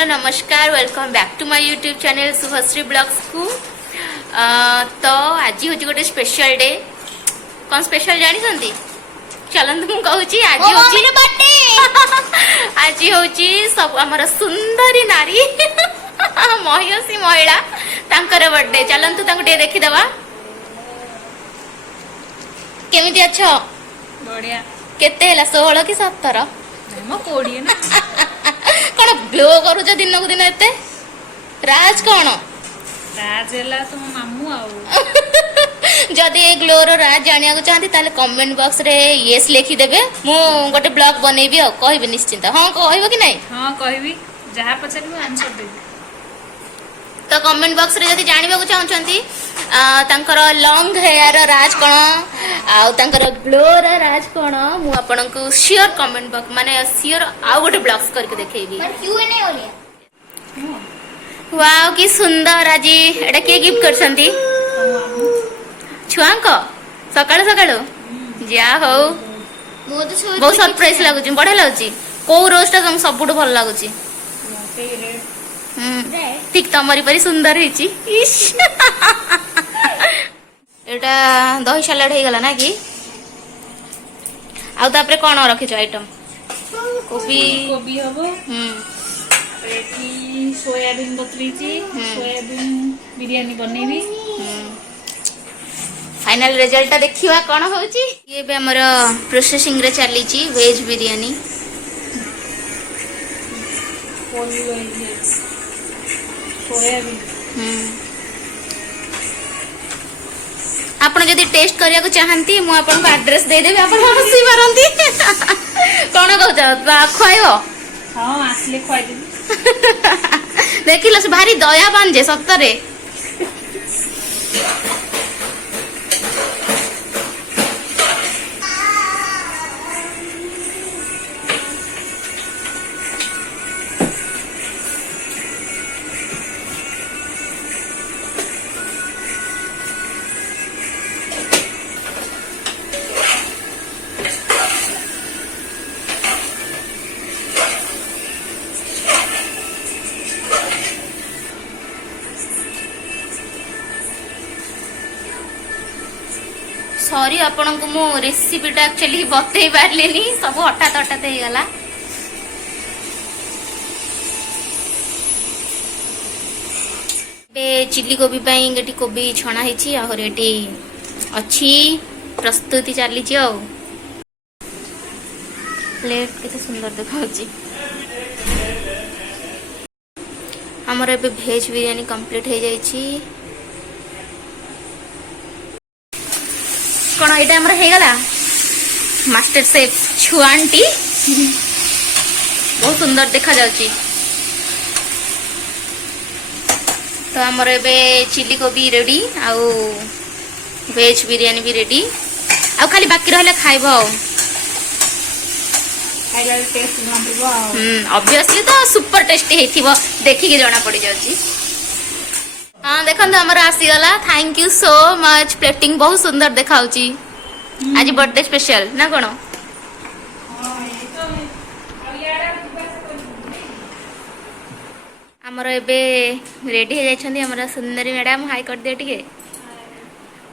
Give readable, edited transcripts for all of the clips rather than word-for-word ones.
Hello नमस्कार welcome back to my YouTube channel Subhashree blogs को। तो आज हूँ गोटे स्पेशल डे। कौन स्पेशल जानी चलते मुझे आज आज हूँ सब आमर सुंदरी नारी महिषी महिला तांकर बर्थडे। चलतु टे देखीदे केमी अच्छ बढ़िया केते 16 कि 17 कोड़िए ना कौन ग्लो करूच दिन को दिन एते राज कौन राज है तुम मामू जदि ए ग्लोर राज जानिया को चाहती ताले कमेंट बॉक्स रे यस लिखी देबे। मु गोटे ब्लॉग बनेबी आ कहबे निश्चिंत। हां कहबो कि नहीं? हां कहबी जहा पछारी आंसर देबी। तो कमेंट बॉक्स रे जदि जानिबा को चाहछंती तांकर लॉन्ग हेयर राज कोन आ तांकर ग्लोर राज कोन मु आपन को शेयर कमेंट बॉक्स माने शेयर आ गोटे ब्लॉग्स करके देखैबी। पर क्यूएनए ओलिया वाओ की सुंदर। आज एटा के गिफ्ट करछंती छुआ को सकाळ सकाळ जा हो बहुत सरप्राइज लागुची बढ़िया लागुची। को रोजटा तुम सबुठ भल लागुची? ठीक तमरी परी सुंदर हिची। एटा दही सलाड हे गला ना कि आउ तापरे कोन रखिछ आइटम? कोबी कोबी हबो एठी सोयाबीन बतरीची सोयाबीन बिरयानी बनेबी। फाइनल रिजल्ट देखिवा कोन होची। ये बे हमर प्रोसेसिंग रे चली छी वेज बिरयानी। आपण जदि टेस्ट करिया को चाहंती मु आपण को एड्रेस दे देबे आपण हसी मारंती कोन कहत खइबो? हां आसले खइ देबी। देखिलस भारी दयावान जे सत्तरे। सॉरी आपण को मो रेसिपीटा एक्चुअली बतई पारलिनी सब हठात हठात हो गला। चिल्ली कोबी पाई कोबी छणा हेची आ रेडी अच्छी प्रस्तुति चली प्लेट केते सुंदर देखाउची। हमर एबे वेज बिरयानी कंप्लीट हो जाइछि। कौन ये होगला मास्टर शेफ छुआंटी बहुत सुंदर देखा जाउची। तो आमर एबे चिल्ली कोबी रेडी आउ वेज बिरयानी भी रेडी आउ खाली बाकी रहले खाइबो। ऑब्वियसली तो सुपर टेस्टी हेथिबो देखि के जाना पड़ी जाउची। हाँ देखो हमर आसीगला। Thank you so much. Plating बहुत सुंदर देखाउची। आज बर्थडे स्पेशल ना कोन? हमर एबे रेडी हो जाइछंती हमर सुंदरी मैडम। हाई कर दे टिके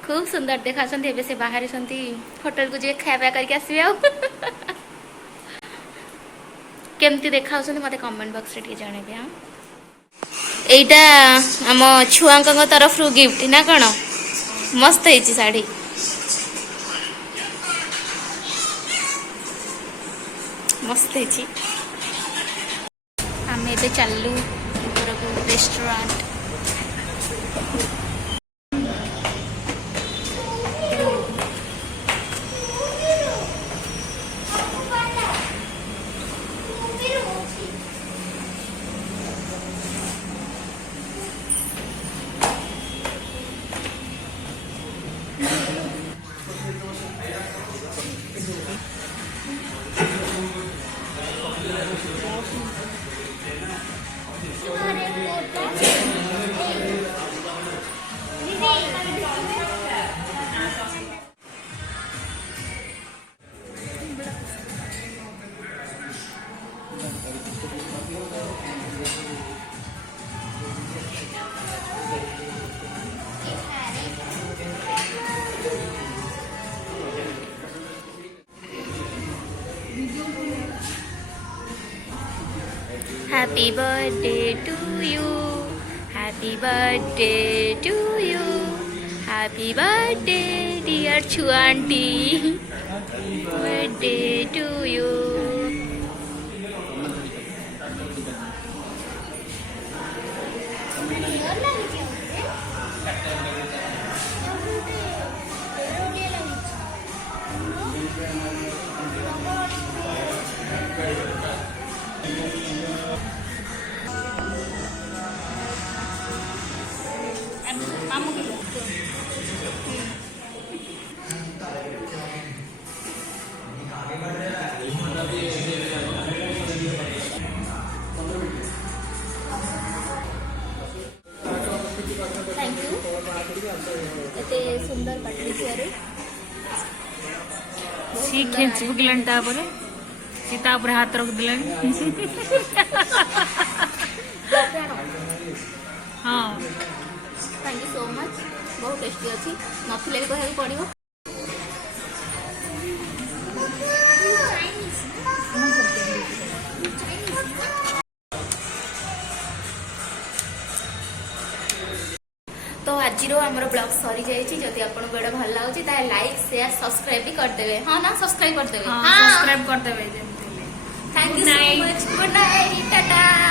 खूब सुंदर देखाछंती। एबे से बाहर छंती होटल को जे खाया करके आसीबे। आ केमती देखाउछंती मते कमेंट बॉक्स रे टिके जणेबे। हां एटा आम छुआंक तरफ रु गिफ्ट ना कौन? मस्त है साड़ी। मस्त है। आम ए चलू restaurant. Happy birthday to you. Happy birthday to you. Happy birthday, dear Chuanti. Birthday to you. Kamu gitu. Thank you. ଏତେ ସୁନ୍ଦର ପାଟ୍ରିସିଆରୁ ସି ଖେଞ୍ଚି ପକେଇଲାଣି ତାପରେ ସି ତାପରେ ହାତ ରଖିଦେଲାଣି ହଁ ଥ୍ୟାଙ୍କ ୟୁ ସୋ ମଚ୍। ବହୁତ ଟେଷ୍ଟି ଅଛି, ନଥିଲେ ବି କହିବାକୁ ପଡ଼ିବ। तो आज आमर ब्लॉग सरी जाइए। जदि आपको वीडियो भल लगे तो लाइक शेयर सब्सक्राइब भी करदेवे। हाँ ना सब्सक्राइब करदेवे। सब्सक्राइब करदेवे। Thank you so much. Good night Tata.